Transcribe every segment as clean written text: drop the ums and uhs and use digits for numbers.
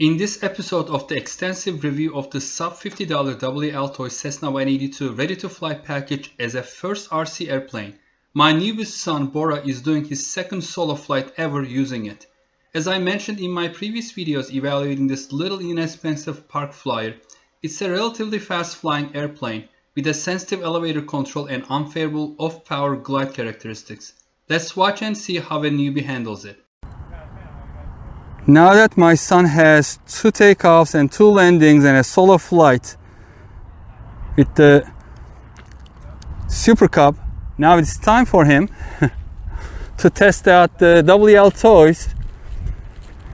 In this episode of the extensive review of the sub $50 WLtoys Cessna 182 ready-to-fly package as a first RC airplane, my newbie son Bora is doing his second solo flight ever using it. As I mentioned in my previous videos evaluating this little inexpensive park flyer, it's a relatively fast flying airplane with a sensitive elevator control and unfavorable off-power glide characteristics. Let's watch and see how a newbie handles it. Now that my son has 2 takeoffs and 2 landings and a solo flight with the Super Cub, now it's time for him to test out the WLtoys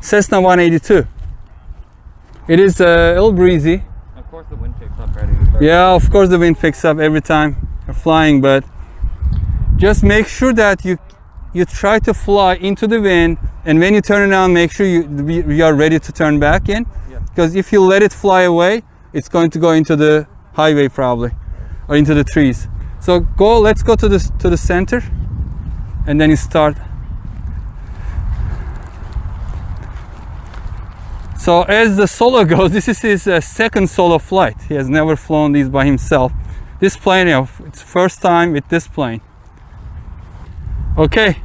Cessna 182. It is a little breezy. Of course the wind picks up right as you start. Yeah, of course the wind picks up every time you're flying, but just make sure that you try to fly into the wind, and when you turn around, make sure you are ready to turn back in. Yeah. Because if you let it fly away, it's going to go into the highway probably, or into the trees. So let's go to the center, and then you start. So as the solo goes, this is his second solo flight. He has never flown these by himself. This plane, it's first time with this plane. Okay.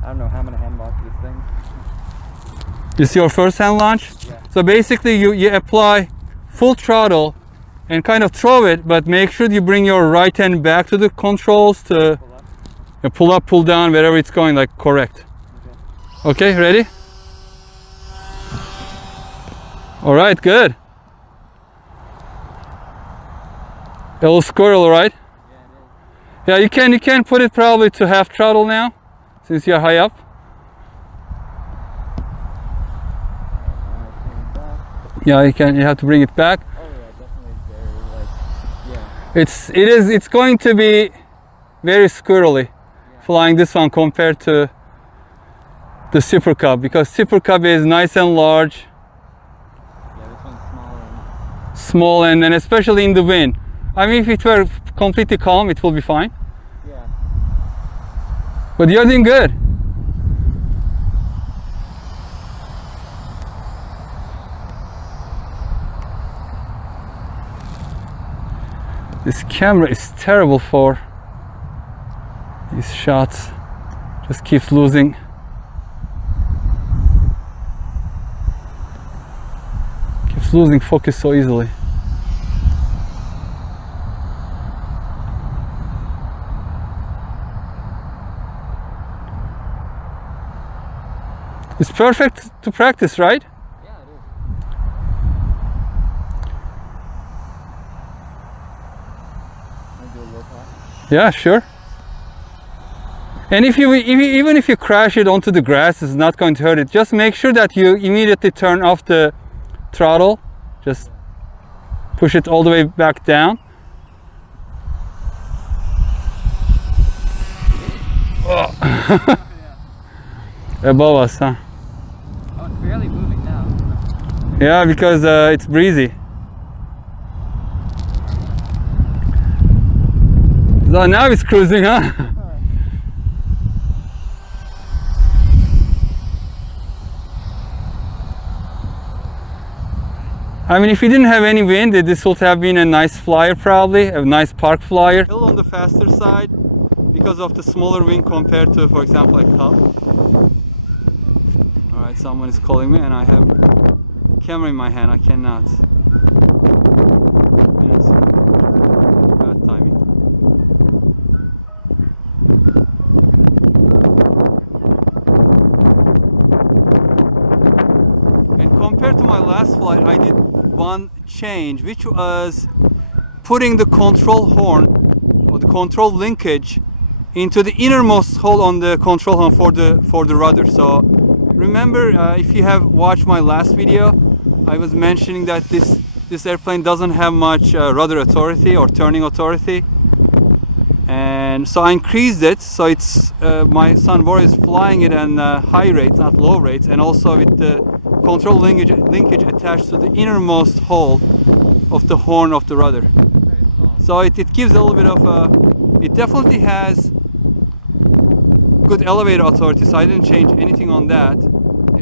I don't know how I'm gonna hand launch this thing. This is your first hand launch? Yeah. So basically you apply full throttle and kind of throw it, but make sure you bring your right hand back to the controls to pull up, pull down, wherever it's going, like correct. Okay, ready? All right, good. A little squirrel, right? Yeah, you can put it probably to half throttle now, since you're high up. Yeah, you have to bring it back. Oh yeah, definitely very yeah. It's going to be very squirrely flying this one compared to the Super Cub, because Super Cub is nice and large. Yeah, this one's Small and especially in the wind. I mean, if it were completely calm, it will be fine. Yeah. But you're doing good. This camera is terrible for these shots. Just keeps losing. Keeps losing focus so easily. It's perfect to practice, right? Yeah, it is. Wanna do a low pass? Yeah, sure. And even if you crash it onto the grass, it's not going to hurt it. Just make sure that you immediately turn off the throttle. Just push it all the way back down. Oh. Above us, huh? Oh, it's barely moving now. Yeah, because it's breezy. So now it's cruising, huh? I mean, if you didn't have any wind, this would have been a nice flyer probably, a nice park flyer. Still on the faster side because of the smaller wing compared to, for example, a Cub. Alright, someone is calling me and I have a camera in my hand, I cannot answer. Bad timing. And compared to my last flight, I did one change, which was putting the control horn or the control linkage into the innermost hole on the control horn for the rudder. So remember, if you have watched my last video, I was mentioning that this airplane doesn't have much rudder authority or turning authority, and so I increased it. So it's my son Bora is flying it on high rates, not low rates, and also with the control linkage attached to the innermost hole of the horn of the rudder. So it gives a little bit of it definitely has good elevator authority, so I didn't change anything on that.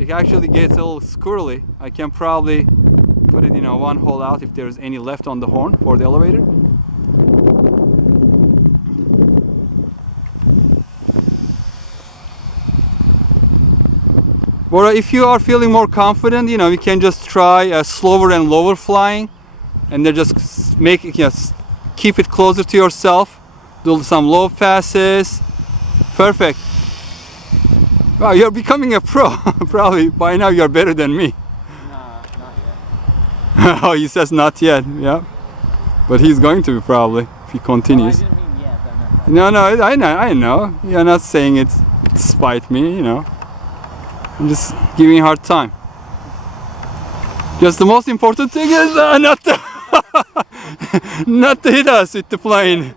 it actually gets a little squirrely. I can probably put it, one hole out if there's any left on the horn for the elevator. But if you are feeling more confident, you can just try slower and lower flying, and then just make it, keep it closer to yourself. Do some low passes. Perfect. Wow, you're becoming a pro. Probably by now you're better than me. Nah, not yet. Oh, he says not yet. Yeah, but he's going to be probably if he continues. Oh, I didn't mean yet. I meant No, I know. You're not saying it to spite me, I'm just giving you a hard time. Just the most important thing is not to not to hit us with the plane.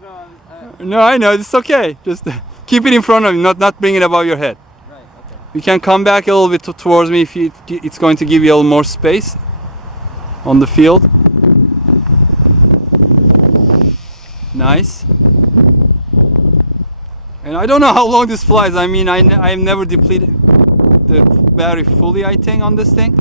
No, I know, it's okay. Just keep it in front of you, not bring it above your head. right, okay. You can come back a little bit towards me if it's going to give you a little more space on the field. Nice. And I don't know how long this flies. I mean, I've never depleted the battery fully, I think, on this thing.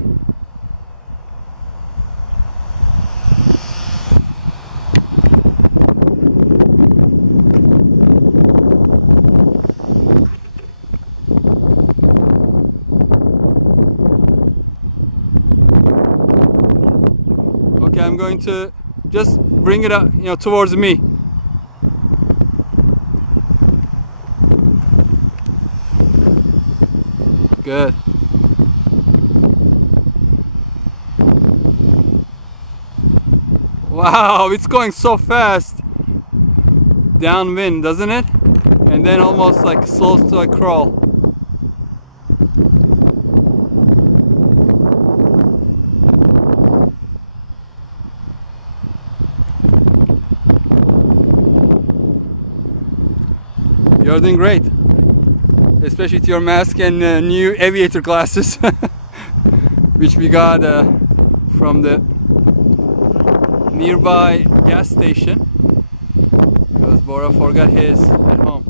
Okay, I'm going to just bring it up, towards me. Good. Wow, it's going so fast. Downwind, doesn't it? And then almost like slows to a crawl. You're doing great, especially with your mask and new aviator glasses, which we got from the nearby gas station, because Bora forgot his at home.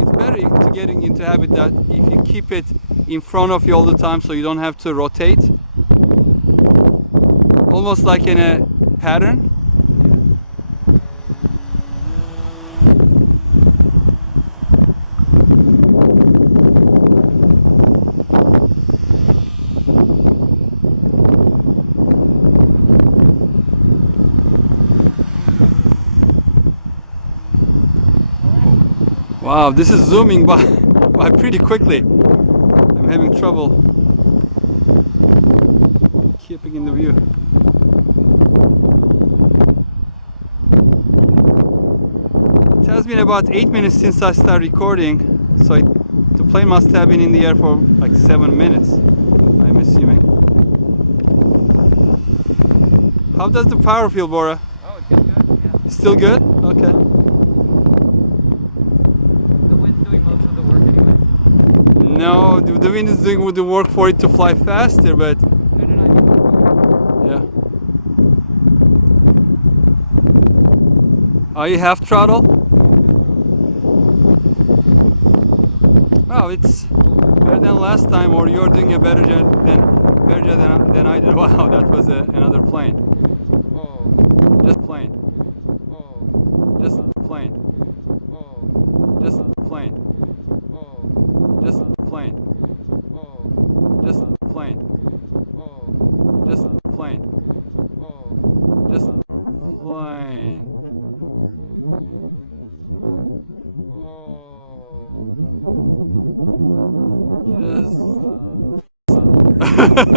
It's better to getting into habit that if you keep it in front of you all the time, so you don't have to rotate, almost like in a pattern. Wow, this is zooming by pretty quickly. I'm having trouble keeping in the view. It has been about 8 minutes since I started recording, so the plane must have been in the air for like 7 minutes, I'm assuming. How does the power feel, Bora? Oh, it feels good, yeah. Still good? Okay. The wind's doing most of the work anyway. No, the wind is doing the work for it to fly faster, but No, I mean the power. yeah. Are you half throttle? Wow, it's better than last time, or you're doing a better job than I did. Wow, that was another plane. Oh, Just plane. oh, Just plane. oh, Just plane. oh, Just plane. oh, Just plane. oh, Just plane. oh, Just plane.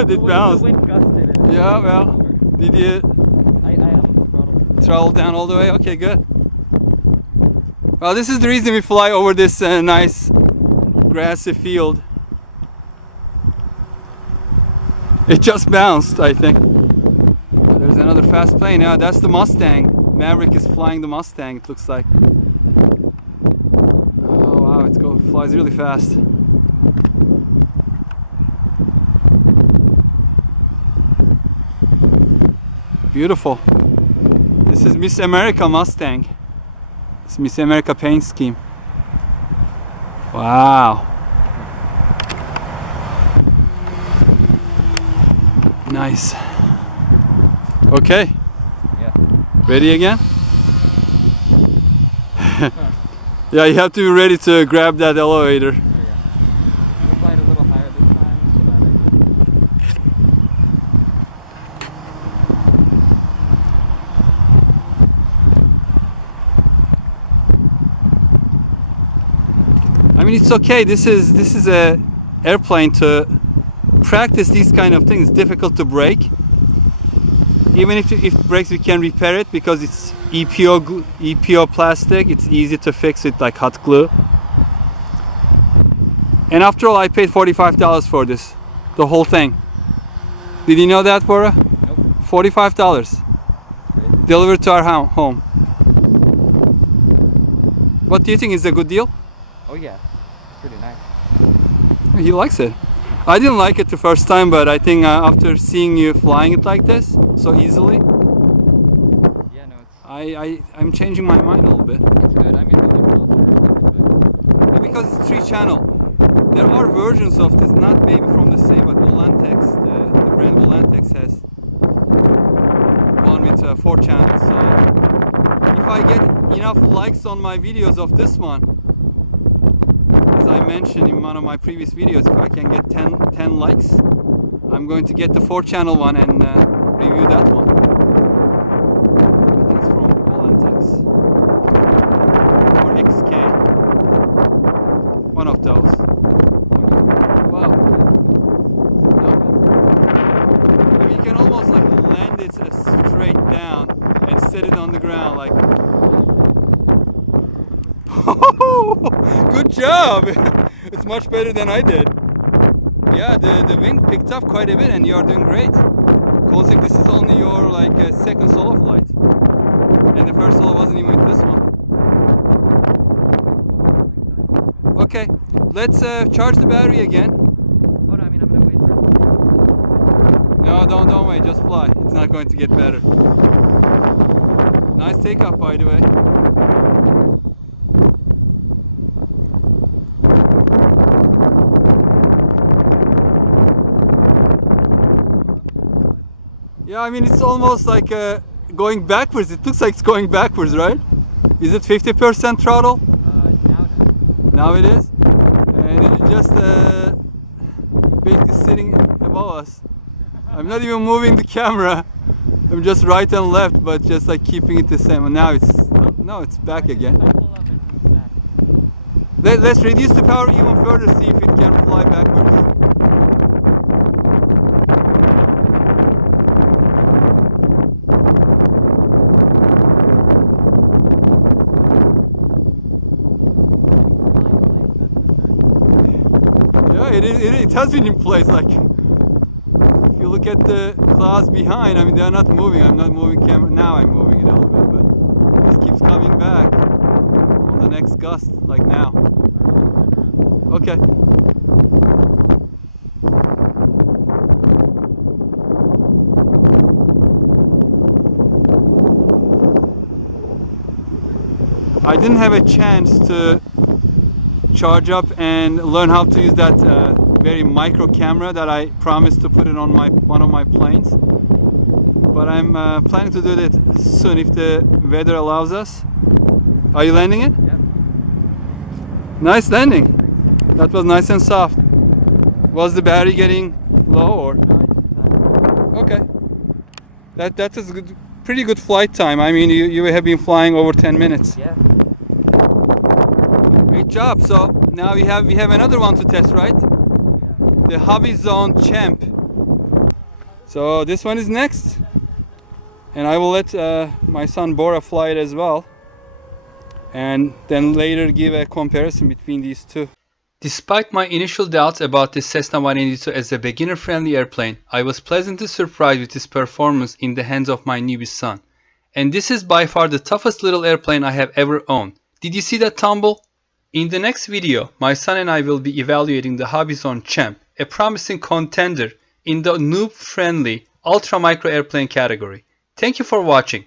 It bounced. The wind gusted it. Yeah, well, did you I have the throttle. throttle down all the way? Okay, good. Well, this is the reason we fly over this nice grassy field. It just bounced, I think. There's another fast plane. Yeah, that's the Mustang. Maverick is flying the Mustang, it looks like. Oh wow, it flies really fast. Beautiful. This is Miss America Mustang. It's Miss America paint scheme. Wow. Nice. Okay. Yeah. Ready again? Yeah, you have to be ready to grab that elevator. Oh, yeah. We'll glide a little higher this time so that I mean, it's okay. This is a airplane to practice these kind of things. It's difficult to break. Even if it breaks, we can repair it because it's EPO plastic. It's easy to fix with like hot glue. And after all, I paid $45 for this, the whole thing. Did you know that, Bora? Nope. $45 delivered to our home. What do you think? Is it a good deal? Oh yeah, it's pretty nice. He likes it. I didn't like it the first time, but I think after seeing you flying it like this so easily, Yeah, no, it's I'm changing my mind a little bit. it's good. I mean, the controls are really good. Because it's 3-channel. There are versions of this, not maybe from the same, but Volantex, the brand Volantex has one with 4 channels. So if I get enough likes on my videos of this one, as I mentioned in one of my previous videos, if I can get 10 likes, I'm going to get the 4-channel one and review that one. I think it's from Volantex or XK, one of those. Wow. No. I mean, you can almost like land it straight down and set it on the ground like. Good job! It's much better than I did. Yeah, the wing picked up quite a bit and you're doing great. Considering this is only your like second solo flight. And the first solo wasn't even with this one. Okay, let's charge the battery again. Oh, no, I mean, I'm gonna wait for it. No, don't wait, just fly. It's not going to get better. Nice takeoff, by the way. Yeah, I mean, it's almost like going backwards. It looks like it's going backwards, right? Is it 50% throttle? Now it is. Now it is? And it's just basically sitting above us. I'm not even moving the camera. I'm just right and left, but just like keeping it the same. And now it's back again. If I pull up, it moves back. Let's reduce the power even further, see if it can fly backwards. Yeah, it has been in place. Like, if you look at the clouds behind, I mean, they're not moving. I'm not moving camera. Now I'm moving it a little bit, but it just keeps coming back on the next gust, like now. Okay. I didn't have a chance to charge up and learn how to use that very micro camera that I promised to put it on one of my planes. But I'm planning to do that soon if the weather allows us. Are you landing it? Yep. Nice landing. That was nice and soft. Was the battery getting low or? Okay. That is good, pretty good flight time. I mean, you have been flying over 10 minutes. Yeah. Great job. So now we have another one to test, right? The Hobby Zone Champ. So this one is next, and I will let my son Bora fly it as well, and then later give a comparison between these two. Despite my initial doubts about the Cessna 182 as a beginner-friendly airplane, I was pleasantly surprised with its performance in the hands of my newbie son. And this is by far the toughest little airplane I have ever owned. Did you see that tumble? In the next video, my son and I will be evaluating the Hobby Zone Champ, a promising contender in the noob-friendly ultra-micro airplane category. Thank you for watching.